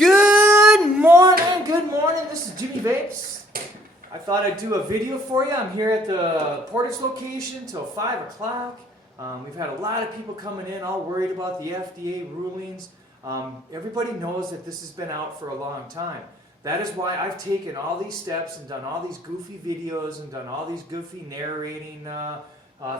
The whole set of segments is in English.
Good morning, this is Jimmy Vapes. I thought I'd do a video for you. I'm here at the Portage location till 5 o'clock. We've had a lot of people coming in all worried about the FDA rulings. Everybody knows that this has been out for a long time. That is why I've taken all these steps and done all these goofy videos and done all these goofy narrating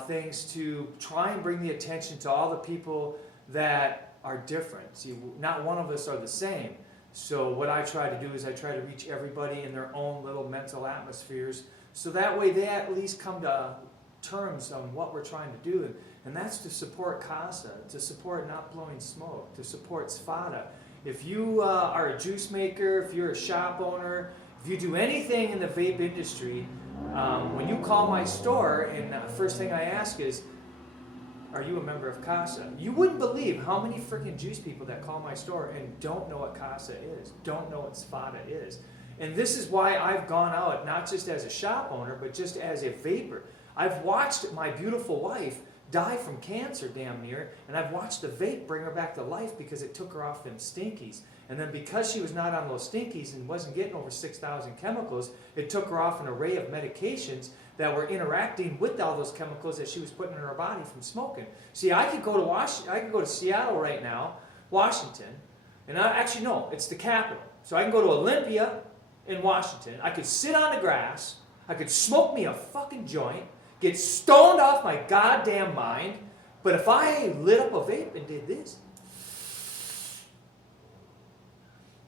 things to try and bring the attention to all the people that are different. See, not one of us are the same. So what I try to do is I try to reach everybody in their own little mental atmospheres, so that way they at least come to terms on what we're trying to do. And that's to support CASA, to support Not Blowing Smoke, to support SFATA. If you are a juice maker, if you're a shop owner, if you do anything in the vape industry, when you call my store, and the first thing I ask is, are you a member of CASA? You wouldn't believe how many freaking juice people that call my store and don't know what CASA is, don't know what SFATA is. And this is why I've gone out, not just as a shop owner, but just as a vapor. I've watched my beautiful wife die from cancer damn near, and I've watched the vape bring her back to life because it took her off them stinkies. And then because she was not on those stinkies and wasn't getting over 6,000 chemicals, it took her off an array of medications that were interacting with all those chemicals that she was putting in her body from smoking. See, I could go to Seattle right now, Washington, and actually no, it's the capital. So I can go to Olympia in Washington. I could sit on the grass. I could smoke me a fucking joint, get stoned off my goddamn mind. But if I lit up a vape and did this,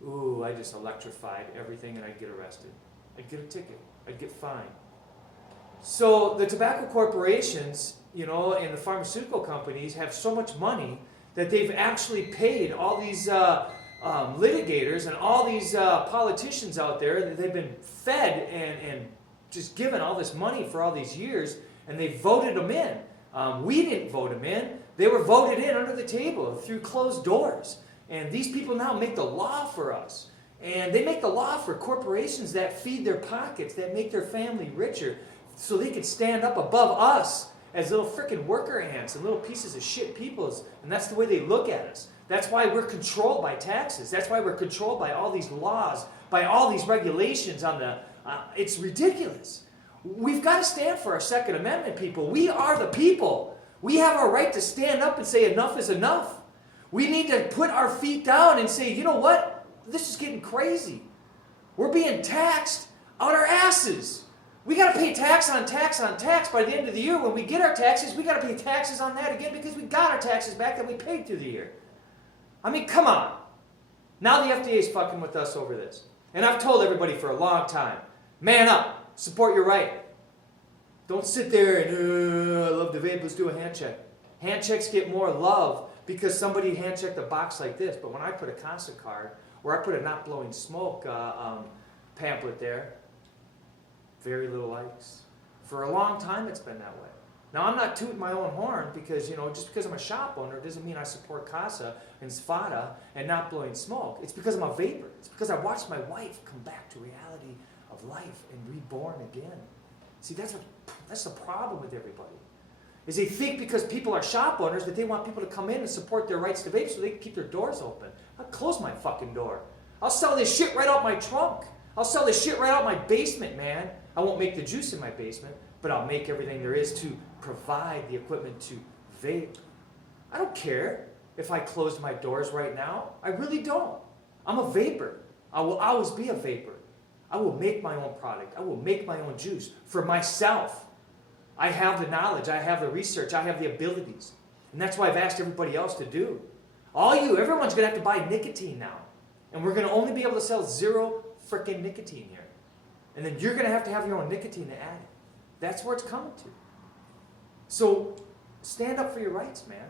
ooh, I just electrified everything and I'd get arrested. I'd get a ticket. I'd get fined. So the tobacco corporations, you know, and the pharmaceutical companies have so much money that they've actually paid all these litigators and all these politicians out there that they've been fed and just given all this money for all these years, and they voted them in. We didn't vote them in. They were voted in under the table through closed doors. And these people now make the law for us. And they make the law for corporations that feed their pockets, that make their family richer, so they can stand up above us as little frickin' worker ants and little pieces of shit peoples. And that's the way they look at us. That's why we're controlled by taxes. That's why we're controlled by all these laws, by all these regulations on the... it's ridiculous. We've got to stand for our Second Amendment, people. We are the people. We have our right to stand up and say enough is enough. We need to put our feet down and say, you know what? This is getting crazy. We're being taxed out our asses. We got to pay tax on tax on tax by the end of the year. When we get our taxes, we got to pay taxes on that again because we got our taxes back that we paid through the year. I mean, come on. Now the FDA is fucking with us over this. And I've told everybody for a long time, man up, support your right. Don't sit there and, I love the vape, let's do a hand check. Hand checks get more love because somebody hand checked a box like this. But when I put a CASA card, or I put a Not Blowing Smoke pamphlet there, very little likes. For a long time it's been that way. Now I'm not tooting my own horn because, you know, just because I'm a shop owner doesn't mean I support CASA and SFATA and Not Blowing Smoke. It's because I'm a vapor. It's because I watched my wife come back to reality of life and reborn again. See, that's the problem with everybody. Is they think because people are shop owners that they want people to come in and support their rights to vape so they can keep their doors open. I'll close my fucking door. I'll sell this shit right out my trunk. I'll sell this shit right out my basement, man. I won't make the juice in my basement, but I'll make everything there is to provide the equipment to vape. I don't care if I closed my doors right now. I really don't. I'm a vapor. I will always be a vapor. I will make my own product. I will make my own juice for myself. I have the knowledge. I have the research. I have the abilities. And that's why I've asked everybody else to do. Everyone's going to have to buy nicotine now. And we're going to only be able to sell zero frickin' nicotine here. And then you're going to have your own nicotine to add it. That's where it's coming to. So stand up for your rights, man.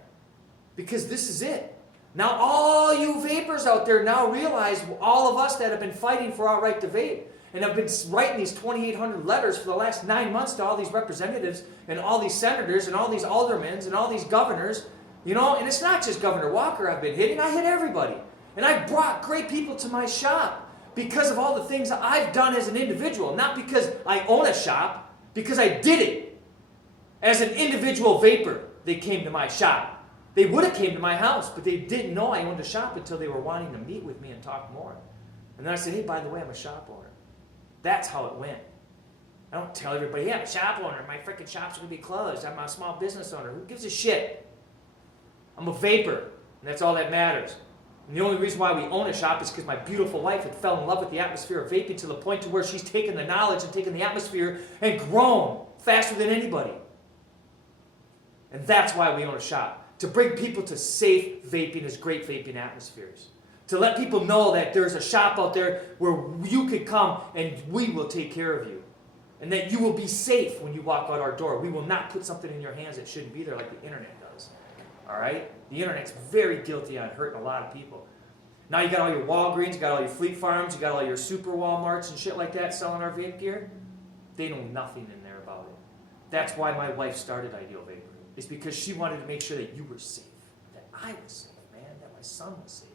Because this is it. Now all you vapors out there now realize all of us that have been fighting for our right to vape and have been writing these 2,800 letters for the last 9 months to all these representatives and all these senators and all these aldermen and all these governors, you know, and it's not just Governor Walker I've been hitting, I hit everybody. And I brought great people to my shop because of all the things that I've done as an individual, not because I own a shop, because I did it. As an individual vapor, they came to my shop. They would have came to my house, but they didn't know I owned a shop until they were wanting to meet with me and talk more. And then I said, hey, by the way, I'm a shop owner. That's how it went. I don't tell everybody, yeah, I'm a shop owner. My freaking shop's going to be closed. I'm a small business owner. Who gives a shit? I'm a vapor, and that's all that matters. And the only reason why we own a shop is because my beautiful wife had fell in love with the atmosphere of vaping to the point to where she's taken the knowledge and taken the atmosphere and grown faster than anybody. And that's why we own a shop. To bring people to safe vaping as great vaping atmospheres. To let people know that there's a shop out there where you can come and we will take care of you. And that you will be safe when you walk out our door. We will not put something in your hands that shouldn't be there like the internet does. All right? The internet's very guilty on hurting a lot of people. Now you got all your Walgreens, you got all your Fleet Farms, you got all your Super Walmarts and shit like that selling our vape gear. They know nothing in there about it. That's why my wife started Ideal Vapor. It's because she wanted to make sure that you were safe. That I was safe, man. That my son was safe.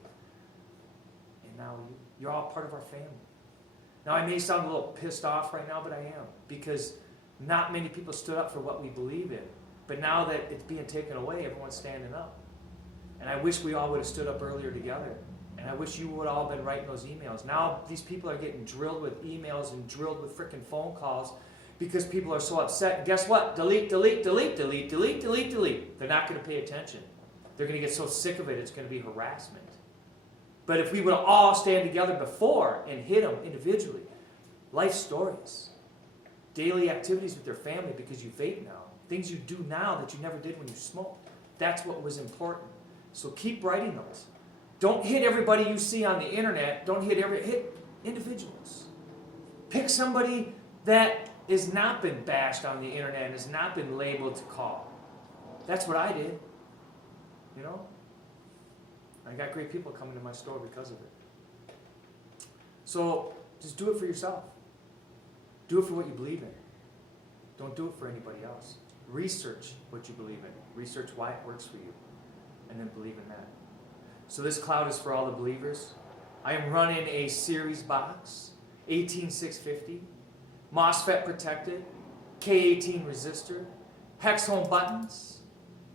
And now you're all part of our family. Now I may sound a little pissed off right now, but I am. Because not many people stood up for what we believe in. But now that it's being taken away, everyone's standing up. And I wish we all would have stood up earlier together. And I wish you would have all been writing those emails. Now these people are getting drilled with emails and drilled with freaking phone calls because people are so upset. And guess what? Delete, delete, delete, delete, delete, delete, delete. They're not going to pay attention. They're going to get so sick of it, it's going to be harassment. But if we would all stand together before and hit them individually, life stories, daily activities with their family because you vape now, things you do now that you never did when you smoked, that's what was important. So keep writing those. Don't hit everybody you see on the internet. Don't hit individuals. Pick somebody that has not been bashed on the internet and has not been labeled to call. That's what I did. You know? I got great people coming to my store because of it. So just do it for yourself. Do it for what you believe in. Don't do it for anybody else. Research what you believe in. Research why it works for you. And then believe in that. So this cloud is for all the believers. I am running a series box, 18650, MOSFET protected, K18 resistor, hex home buttons.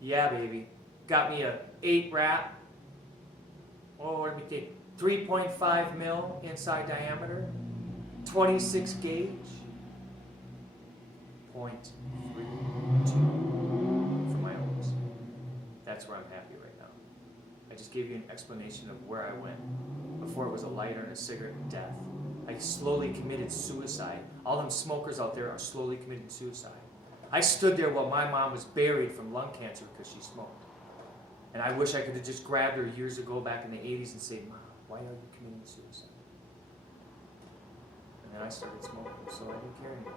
Yeah, baby. Got me a 8 wrap. Oh, what did we take? 3.5 mil inside diameter, 26 gauge, 0.32 for my ohms. That's where I'm happy right now. I just gave you an explanation of where I went. Before it was a lighter and a cigarette and death. I slowly committed suicide. All them smokers out there are slowly committing suicide. I stood there while my mom was buried from lung cancer because she smoked. And I wish I could have just grabbed her years ago back in the 80s and said, Mom, why are you committing suicide? And then I started smoking, so I didn't care anymore.